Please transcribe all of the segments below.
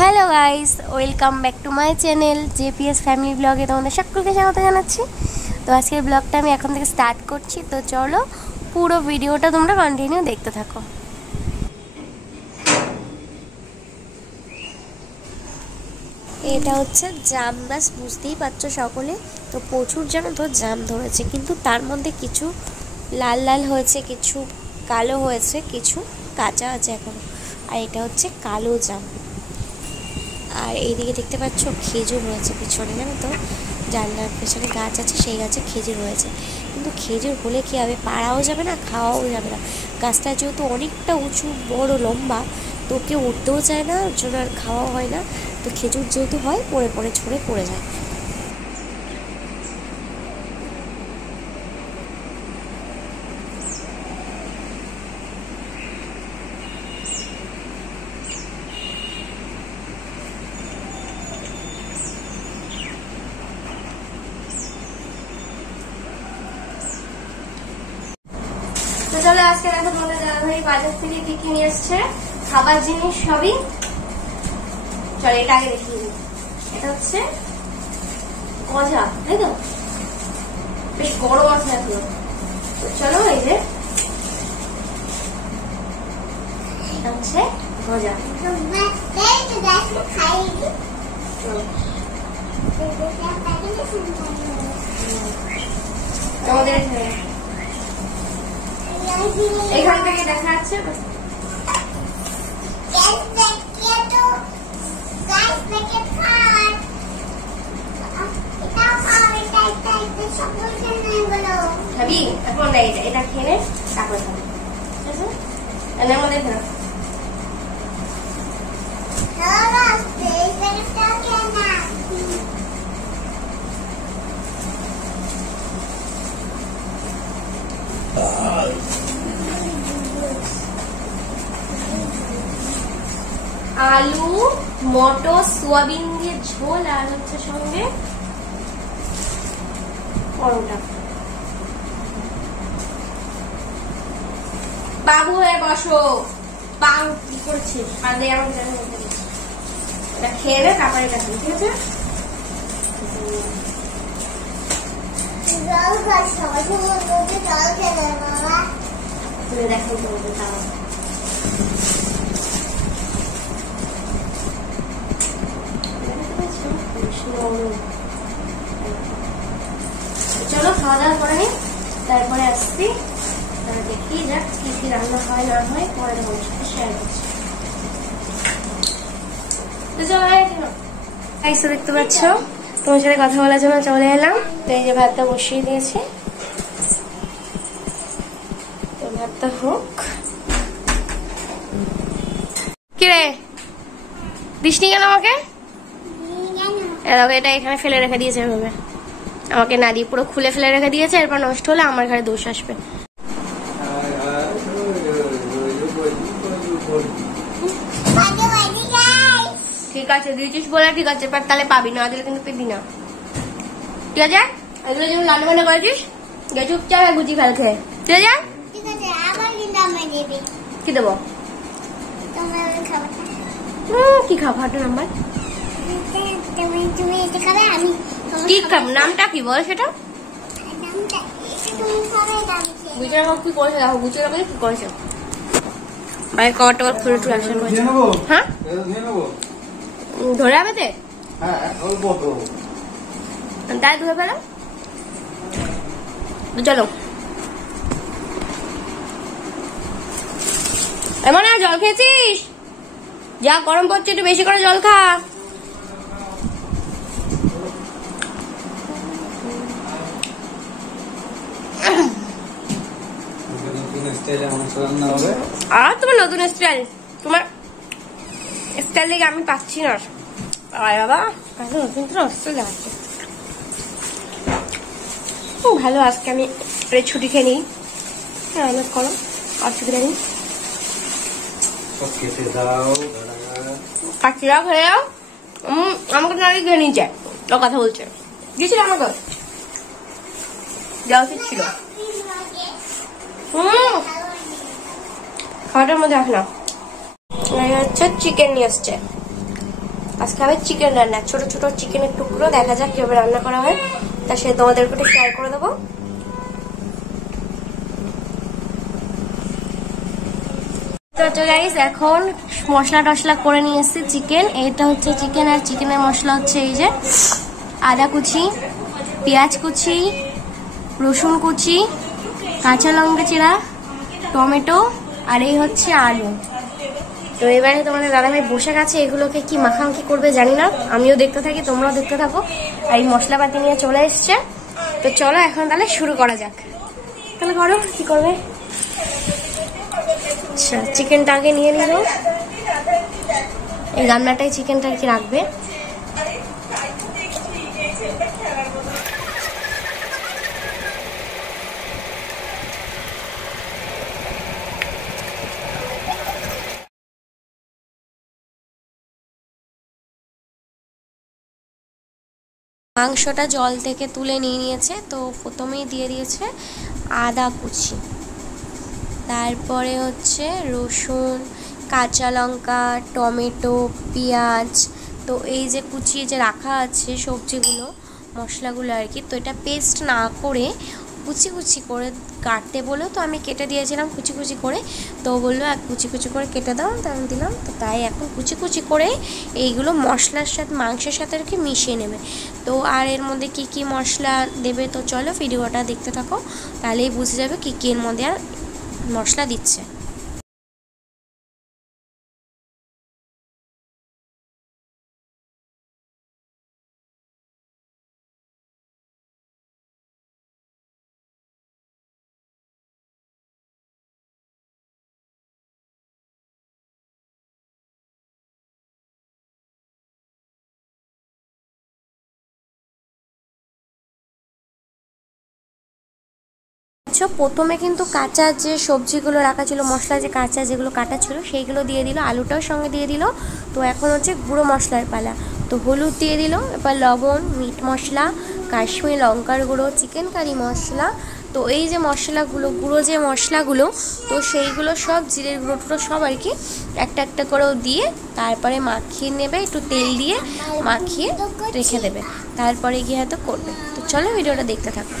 Hello guys, welcome back to my channel JPS family ব্লগে তোমাদের সকলকে স্বাগত জানাচ্ছি। তো আজকের ব্লগটা আমি এখন থেকে স্টার্ট করছি। তো চলো পুরো ভিডিওটা তোমরা কন্টিনিউ দেখতে থাকো। এটা হচ্ছে জাম গাছ, বুঝতেই পারছো সকলে। তো প্রচুর জানো তো জাম ধরেছে, কিন্তু তার মধ্যে কিছু লাল লাল হয়েছে, কিছু কালো হয়েছে, কিছু কাঁচা আছে এখনো। আর এটা হচ্ছে কালো জাম। আর এইদিকে দেখতে পাচ্ছ খেজুর রয়েছে পিছনে, জানো তো জানলার পেছনে গাছ আছে, সেই গাছে খেজুর রয়েছে। কিন্তু খেজুর হলে কী হবে, পাড়াও যাবে না, খাওয়াও যাবে না। গাছটা যেহেতু অনেকটা উঁচু বড় লম্বা, তো কেউ উঠতেও চায় না, ওর জন্য আর খাওয়াও হয় না। তো খেজুর যেহেতু হয় পড়ে পড়ে ছড়ে পড়ে যায়। তো চলো আজকে দেখো তোমাদের দাদাভাই বাজার থেকে কি কি নিয়ে এসছে, খাবার জিনিস সবই। চলো এটা আগে দেখিয়ে দিই। এটা হচ্ছে গজা, তাই তো? বেশ গরম আছে এখন। তো চলো এই যে এটা হচ্ছে গজা। আমাদের এখান থেকে দেখা যাচ্ছে খাবি এখন, এটা খেলে তারপরে খাবি, ঠিক আছে? এর মধ্যে খেলো। আলু, মটর, সোয়াবিন দিয়ে ঝোল, আর হচ্ছে সঙ্গে পরোটা। বাবু হয়ে বসো, পাও কি করছে? পালে আমার এটা খেয়ে নে, তারপরে এটা খাবি, ঠিক আছে? দেখো তোমাদের খাওয়া। চলো খাওয়া দাওয়া করে নি, তারপরে আসছি, দেখি যাক কি কি রান্না হয় না হয়, পরে তোমার সাথে শেয়ার করছি। দেখতে পাচ্ছ, তোমার সাথে কথা বলার জন্য চলে এলাম। তো এই যে ভাতটা বসিয়ে দিয়েছি, তো ভাতটা হোক। কিরে দিসনি কেন আমাকে? এটা এখানে ফেলে রেখে দিয়েছে, এভাবে আমাকে না দিয়ে পুরো খুলে ফেলে রেখে দিয়েছে। এরপর নষ্ট হলে আমার ঘরে দোষ আসবে। ঠিক আছে দিয়েছিস বলে ঠিক আছে, তাহলে পাবি না, দিলে কিন্তু পেবি না, ঠিক আছে? এগুলো যেমন রান্না বান্না করেছিস, গে চুপচাপ গুজি ফেল খেয়ে, ঠিক আছে? কি দেবো? কি খাবারটা নাম্বার কি খাবো, নামটা কি বল সেটা? গুজরা কি করেছে দেখো, গুজরা কি করেছে, বাইরে কভার টভার খুলে একটু অ্যাকশন করেছে। হ্যাঁ ধরে যাবে তে, তাই ধরে ফেলো। চলো এমন জল খেয়েছিস, যা গরম পড়ছে একটু বেশি করে জল খা। আর তোমার নতুন স্টাইল, তোমার স্টাইল দেখে আমি পাচ্ছি না। বাবা নতুন স্টাইল আছে, ভালো। আজকে আমি ছুটি খেয়ে নিই, অনেক করো, অসুবিধা নেই। কাকিরা খেয়ে যাও, আমাকে নাকি খেয়ে নিয়ে যায়, ও কথা বলছে। দিয়েছিল আমাকে, যাওয়া উচিত ছিল। খাওয়াটার মধ্যে আসলাম, হচ্ছে চিকেন নিয়ে আসছে। আজকে হবে চিকেন রান্না, ছোট ছোট চিকেনের টুকরো। দেখা যাক কিভাবে রান্না করা হয়, তার সাথে তোমাদেরকে একটু শেয়ার করে দেবো। তো গাইস এখন মশলা টশলা করে নিয়ে এসেছি চিকেন। এটা হচ্ছে চিকেন, আর চিকেনের মশলা হচ্ছে এই যে আদা কুচি, পেঁয়াজ কুচি, রসুন কুচি, কাঁচা লঙ্কা চিরা, টমেটো, আর এই হচ্ছে আলু। তো এবারে তোমাদের দাদাভাই বসে গেছে, এগুলোকে কি মাখামাখি করবে জানি না, আমিও দেখতে থাকি, তোমরাও দেখতে থাকো। আর এই মশলাপাতি নিয়ে চলে এসছে। তো চলো এখন তাহলে শুরু করা যাক। তাহলে করো, কি করবে? আচ্ছা, চিকেনটা আগে নিয়ে নিল। এই রান্নাটাই চিকেনটা আর কি রাখবে। মাংসটা জল থেকে তুলে নিয়ে নিয়েছে। তো প্রথমেই দিয়ে দিয়েছে আদা কুচি, তারপরে হচ্ছে রসুন, কাঁচা লঙ্কা, টমেটো, পেঁয়াজ। তো এই যে কুচিয়ে যে রাখা আছে সবজিগুলো, মশলাগুলো আর কি, তো এটা পেস্ট না করে কুচি কুচি করে কাটতে বললো। তো আমি কেটে দিয়েছিলাম কুচি কুচি করে, তো বললো কুচি কুচি করে কেটে দাও, তো আমি দিলাম। তো তাই এখন কুচি কুচি করে এইগুলো মশলার সাথে, মাংসের সাথে আর কি মিশিয়ে নেবে। তো আর এর মধ্যে কি কি মশলা দেবে, তো চলো ভিডিওটা দেখতে থাকো, তাহলেই বুঝে যাবে কি কি এর মধ্যে আর মশলা দিচ্ছে। প্রথমে কিন্তু কাঁচা যে সবজিগুলো রাখা ছিল, মশলা যে কাঁচা যেগুলো কাটা ছিল সেইগুলো দিয়ে দিল, আলুটাও সঙ্গে দিয়ে দিল। তো এখন হচ্ছে গুঁড়ো মশলার পালা। তো হলুদ দিয়ে দিল, এবার লবণ, মিট মশলা, কাশ্মীরি লঙ্কার গুঁড়ো, চিকেন কারি মশলা। তো এই যে মশলাগুলো, গুঁড়ো যে মশলাগুলো, তো সেইগুলো সব, জিরের গুঁড়ো টুড়ো সব আর কি একটা একটা করেও দিয়ে তারপরে মাখিয়ে নেবে, একটু তেল দিয়ে মাখিয়ে রেখে দেবে, তারপরে গিয়ে হয়তো করবে। তো চলো ভিডিওটা দেখতে থাকো।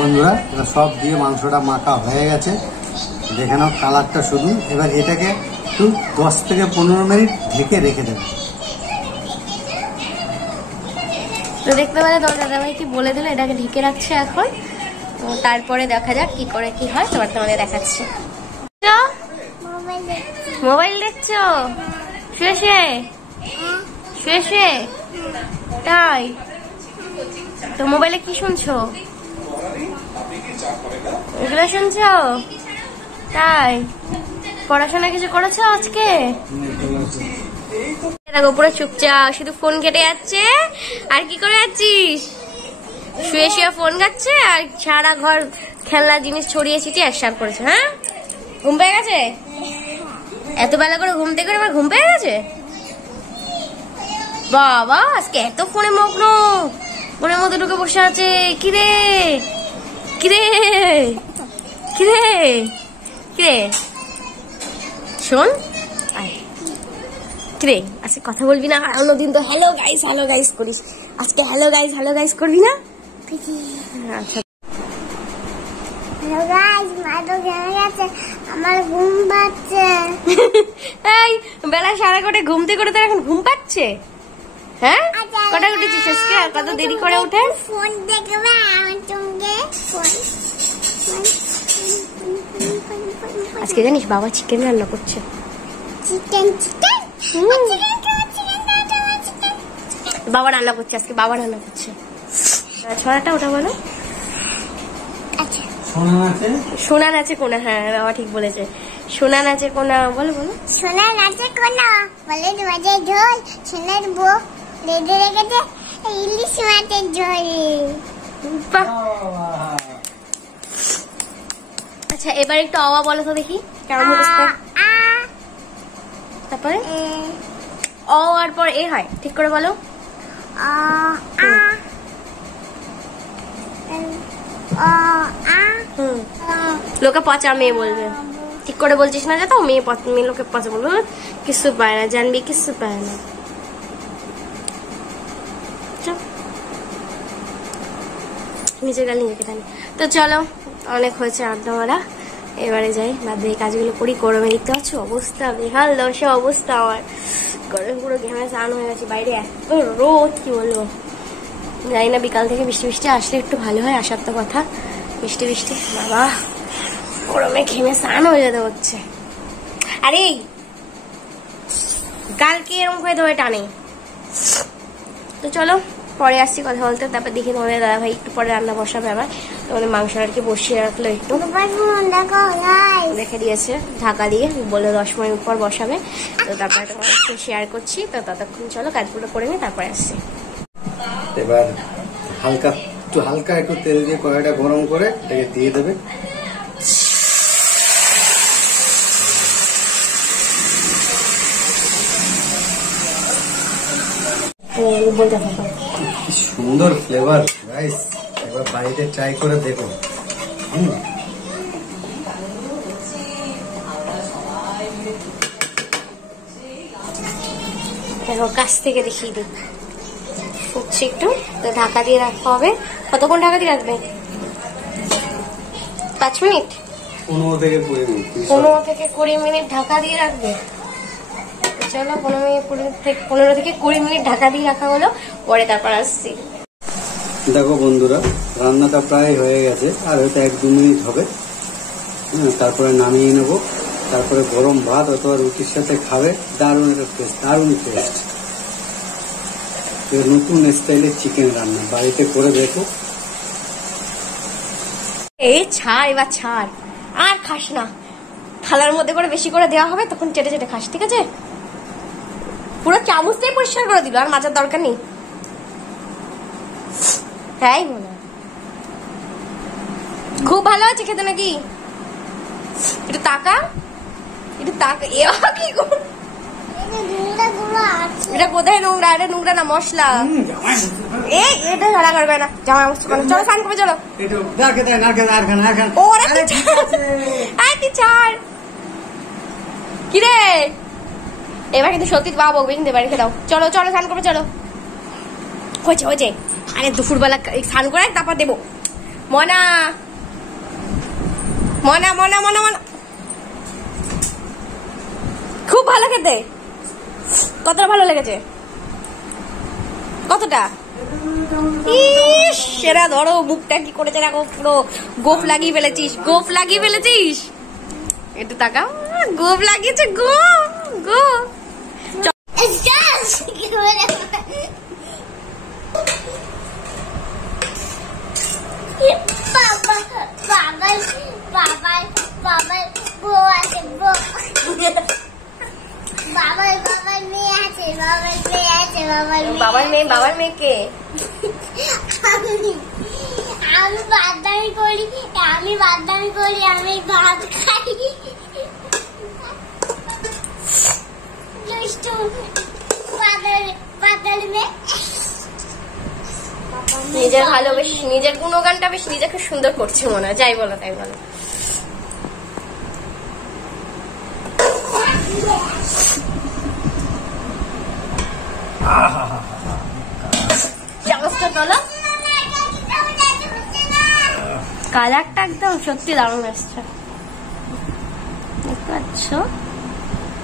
বন্ধুরা, এটা সব দিয়ে মাংসটা মাখা হয়ে গেছে, দেখে নাও কালারটা শুধু। এবার এটাকে একটু 10 থেকে 15 মিনিট ঢেকে রেখে দেবে। তো দেখতে পেলে তোমার দাদাভাই কি বলে দিল, এটাকে ঢেকে রাখছে এখন। তো তারপরে দেখা যাক কি করে কি হয়, তোমাদের দেখাচ্ছি। মোবাইল দেখছো শুয়ে শুয়ে? শুয়ে শুয়ে? তাই? তো মোবাইলে কি শুনছো? এগুলো শুনছো? তাই? পড়াশোনা কিছু করেছো আজকে? দেখো পুরো চুপচাপ, শুধু ফোন ঘেটে যাচ্ছে। আর কি করে যাচ্ছিস? শুয়ে শুয়ে ফোন ঘাটছে আর সারা ঘর খেলনা জিনিস ছড়িয়ে ছিটিয়ে একসাথে করেছে। হ্যাঁ, ঘুম পেয়ে গেছে? এত বেলা করে ঘুম থেকে এবার ঘুম পেয়ে গেছে? বাবা, আজকে এত ফোনে মগ্ন, ফোনের মধ্যে ঢুকে বসে আছে। কিরে কিরে কিরে কিরে, শোন, কিরে আজকে কথা বলবি না? অন্যদিন তো হ্যালো গাইস করিস, আজকে হ্যালো গাইস করবি না? আচ্ছা, আমার ঘুম পাচ্ছে। এই বেলা সারা করে ঘুমতে করে তোর এখন ঘুম পাচ্ছে? হ্যাঁ, কটা উঠেছিস আজকে? আর কত দেরি করে উঠে? ফোন দেখবে আমার সঙ্গে ফোন। আজকে জানিস বাবা চিকেন রান্না করছে। চিকেন চিকেন বাবা রান্না করছে আজকে, বাবা রান্না করছে। ছড়াটা ওটা বলো। আচ্ছা সোনা নাচে কোনা, হ্যাঁ বাবা ঠিক বলেছে, সোনা নাচে কোনা। বলো বলো। সোনা নাচে কোনা বলে মাঝে ঝোল, সোনার বউ রেডে রেখেছে ইলিশ মাছের ঝোল। বাহ। আচ্ছা এবার একটু অওয়া বলো তো দেখি কেমন হচ্ছে। তারপরে অ আর পর এ হয়, ঠিক করে বলো। লোকে পচা মেয়ে বলবে, ঠিক করে বলছিস না, তো মেয়ে মেয়ে লোকে পচা বলবে, কিছু পায় না জানবি, কিছু পায় না। নিজের গাল নিজেকে টানি। তো চলো অনেক হয়েছে আড্ডা মারা, এবারে যাই বাদ এই কাজগুলো করি। গরমে দেখতে পাচ্ছ অবস্থা বেহাল দশা অবস্থা আমার, গরমে পুরো ঘেমে স্নান হয়ে গেছে। বাইরে এত রোদ কি বলবো, জানি না বিকাল থেকে বৃষ্টি বৃষ্টি আসলে একটু ভালো হয়, আসার তো কথা। বৃষ্টি বৃষ্টি বাবা গরমে ঘেমে স্নান হয়ে যেতে হচ্ছে। আরে কালকে এরকম করে ধরে টানে। তো চলো পরে আসছি কথা বলতে, তারপর দেখি তোমাদের দাদা ভাই একটু পরে রান্না বসাবে আবার। তোমাদের মাংস আর কি বসিয়ে রাখলো, একটু রেখে দিয়েছে ঢাকা দিয়ে, বললো 10 মিনিট পর বসাবে। তো তারপরে তোমার শেয়ার করছি। তো ততক্ষণ চলো কাজগুলো করে নিই, তারপরে আসছি। এবার হালকা একটু তেল দিয়ে কড়াইটা গরম করে এটাকে দিয়ে দেবে। কি সুন্দর ফ্লেভার গাইস, এবার বাড়িতে ট্রাই করে দেখো। কাছ থেকে দেখিয়ে দিই, ফুটছে একটু, তো ঢাকা দিয়ে রাখতে হবে। কতক্ষণ ঢাকা দিয়ে রাখবে? 5 মিনিট, 15 থেকে 20 মিনিট। 15 থেকে 20 মিনিট ঢাকা দিয়ে রাখবে। চলো 15 থেকে 20 মিনিট ঢাকা দিয়ে রাখা হলো, পরে তারপর আসছি। দেখো বন্ধুরা, রান্নাটা প্রায় হয়ে গেছে, আর হয়তো 1-2 মিনিট হবে। তারপরে নামিয়ে নেব, তারপরে গরম ভাত অথবা রুটির সাথে খাবে। দারুণ একটা টেস্ট, দারুণ টেস্ট। নতুন স্টাইলের চিকেন রান্না বাড়িতে করে দেখো। এই ছাড়, এবার ছাড়, আর খাস না। থালার মধ্যে করে বেশি করে দেওয়া হবে, তখন চেটে চেটে খাস, ঠিক আছে? পুরো চামচ দিয়ে পরিষ্কার করে দিল, আর মাজার দরকার নেই। তাই মনে খুব ভালো আছে খেতে নাকি? একটু তাকা, একটু তাকা। এবার কি কর, এটা কোথায় নোংরা? এটা নোংরা না, মশলা। এই এটা ঝাড়া করবে না, জামা মস্ত করে। চলো স্নান করবে, চলো। কি রে এবার কিন্তু সত্যি বাবা বকবে কিন্তু, এবার রেখে দাও। চলো চলো স্নান করবে, চলো। হয়েছে হয়েছে, আরে দুপুরবেলা স্নান করে তারপর দেবো। মনা মনা মনা মনা মনা, খুব ভালো খেতে। কতটা ভালো লেগেছে? কতটা? সেরা ধরো, মুখটা কি করেছে দেখো, পুরো গোফ লাগিয়ে ফেলেছিস, গোফ লাগিয়ে ফেলেছিস। একটু তাকা, গোফ লাগিয়েছে, গো গো। বাবার মেয়ে কে? আমি বাদামি করি, আমি ভাত খাই। নিজের ভালোবেসে, নিজের গুণগানটা বেশ নিজেকে সুন্দর করছে মনে হয়, যাই বলো তাই বলো। চামচটা তোলো, কালারটা একদম সত্যি দারুণ এসছে, দেখতে পাচ্ছ?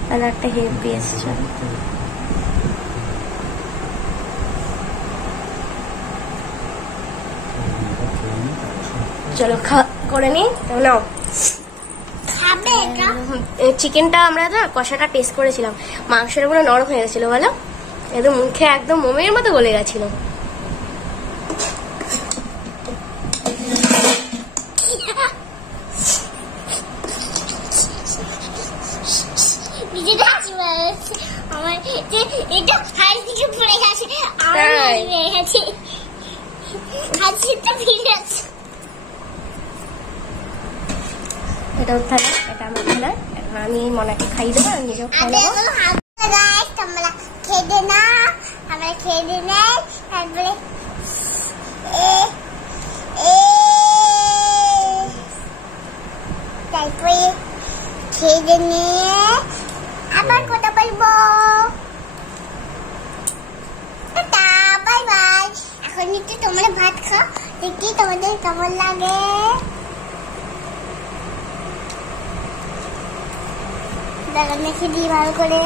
কালারটা হেভি এসছে। চলো করে নি নাও। খাবে এটা? চিকেনটা আমরা না কষাটা টেস্ট করেছিলাম, মাংসের পুরো নরম হয়ে গেছিল বলো, একদম মুখে একদম মোমের মতো গলে গেছিল। নিজেটা হাসি পাচ্ছে আমার যে এটা হাড়ি থেকে পড়ে গেছে, আমার তাই? হয়ে গেছে, হাসিটা ফিরে আছে। এটা ওর থালা, এটা আমার থালা, এখন আমি মনাকে খাইয়ে দেবো, আমি নিজেও খাই নেবো। তোমরা খেতে না, আমরা খেতে নেই, তারপরে তারপরে খেতে নিয়ে আবার কথা বলবো। Tata, bye bye. এখন একটু তোমরা ভাত খাও, দেখি তোমাদের কেমন লাগে। দাঁড়ান দেখে দিই ভালো করে।